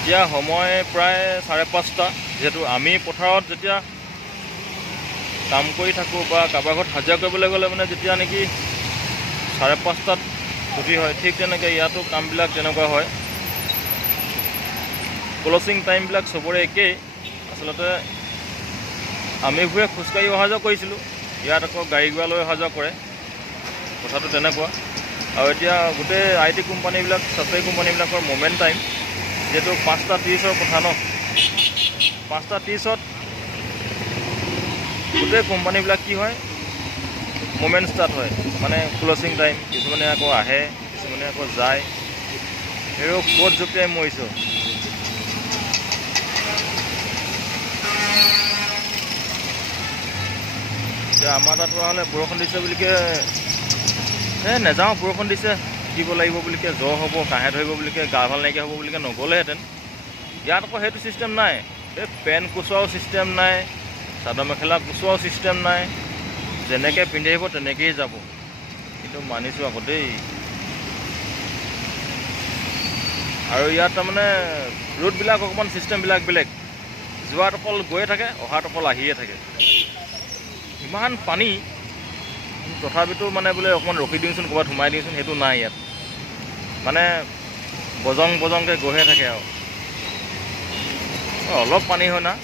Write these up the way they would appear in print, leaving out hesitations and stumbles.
এতিয়া সময় প্ৰায় 5:30 যেহেতু আমি পথাৰত যেতিয়া কাম কৰি থাকোঁ বা কাৰোবাৰ ঘৰত হাজিৰা কৰিবলৈ গ'লে মানে যেতিয়া নেকি 5:30 ছুটি হয়, ঠিক তেনেকৈ ইয়াতো কামবিলাক তেনেকুৱা হয়। ক্লচিং টাইমবিলাক চবৰে একেই। আচলতে আমিবোৰে খোজকাঢ়ি অহা যোৱা কৰিছিলোঁ, ইয়াত আকৌ গাড়ী ঘোঁৰা লৈ অহা যোৱা কৰে, কথাটো তেনেকুৱা। আৰু এতিয়া গোটেই IT কোম্পানীবিলাক, ছফ্টৱেৰ কোম্পানীবিলাকৰ মুভমেণ্ট টাইম যিহেতু 5:30 কথা ন, 5:30 গোটেই কোম্পানীবিলাক কি হয়, মুভমেণ্ট ষ্টাৰ্ট হয়, মানে ক্লচিং টাইম। কিছুমানে আকৌ আহে, কিছুমানে আকৌ যায়, আৰু ক'ত জঁপিয়াই মৰিছোঁ। এতিয়া আমাৰ তাত হ'লে বৰষুণ দিছে বুলিকে নাযাওঁ, বৰষুণ দিছে দিব লাগিব বুলিকে, জ্বৰ হ'ব, কাহে ধৰিব বুলিকে, গা ভাল নাইকিয়া হ'ব বুলিকে নগ'লেহেঁতেন। ইয়াত আকৌ সেইটো ছিষ্টেম নাই, এই পেণ্ট কুচোৱাও ছিষ্টেম নাই, চাদৰ মেখেলা কুচোৱাও ছিষ্টেম নাই, যেনেকৈ পিন্ধি আহিব তেনেকৈয়ে যাব। কিন্তু মানিছোঁ আকৌ দেই। আৰু ইয়াত তাৰমানে ৰুটবিলাক অকণমান ছিষ্টেমবিলাক বেলেগ, যোৱাত অকল গৈয়ে থাকে, অহাত অকল আহিয়ে থাকে। ইমান পানী, তথাপিতো মানে বোলে অকণমান ৰখি দিওঁচোন, ক'ৰবাত সোমাই দিওঁচোন, সেইটো নাই ইয়াত। মানে বজংকৈ গৈহে থাকে আৰু। অলপ পানী হয় না।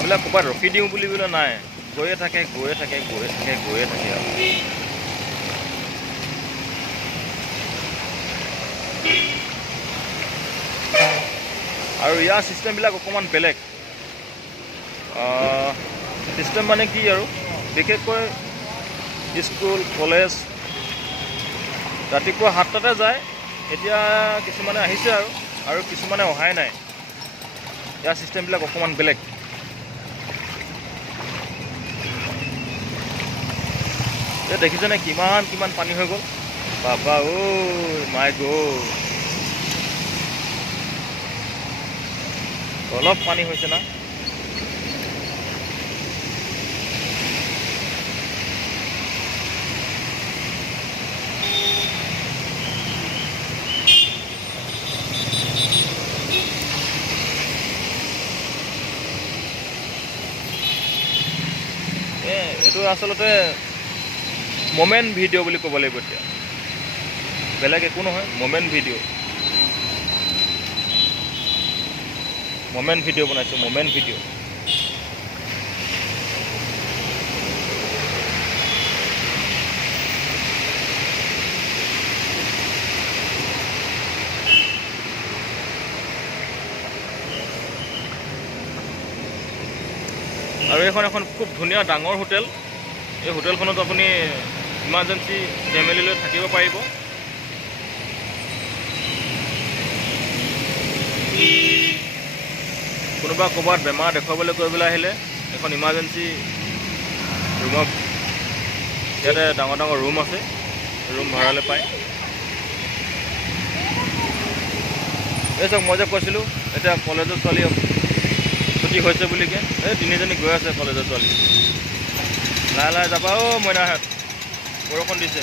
বোলে ক'ৰবাত ৰখি দিওঁ বুলি বোলে নাই, গৈয়ে থাকে আৰু। আৰু ইয়াৰ ছিষ্টেমবিলাক অকণমান বেলেগ। ছিষ্টেম মানে কি আৰু, বিশেষকৈ স্কুল কলেজ ৰাতিপুৱা 7টাতে যায়, এতিয়া কিছুমানে আহিছে আৰু কিছুমানে অহাই নাই। ইয়াৰ ছিষ্টেমবিলাক অকণমান বেলেগ। এতিয়া দেখিছেনে কিমান পানী হৈ গ'ল, বাবা ঐ মাই গড। অলপ পানী হৈছে না। এইটো আচলতে মমেণ্ট ভিডিঅ' বুলি ক'ব লাগিব। এতিয়া বেলেগ একো নহয়, মমেণ্ট ভিডিঅ' বনাইছোঁ, মমেণ্ট ভিডিঅ'। আৰু এখন খুব ধুনীয়া ডাঙৰ হোটেল। এই হোটেলখনত আপুনি ইমাৰ্জেঞ্চি ফেমিলি লৈ থাকিব পাৰিব। কোনোবা ক'ৰবাত বেমাৰ দেখুৱাবলৈ কৰিবলৈ আহিলে এখন ইমাৰ্জেঞ্চি ৰুমত, ইয়াতে ডাঙৰ ৰুম আছে, ৰুম ভাড়ালৈ পায়। এই চাওক, মই যে কৈছিলোঁ এতিয়া কলেজৰ ছোৱালী ছুটি হৈছে বুলিকে, এই 3জনী গৈ আছে কলেজৰ ছোৱালী। লাহে লাহে যাবা অ' মইনাহঁত, বৰষুণ দিছে।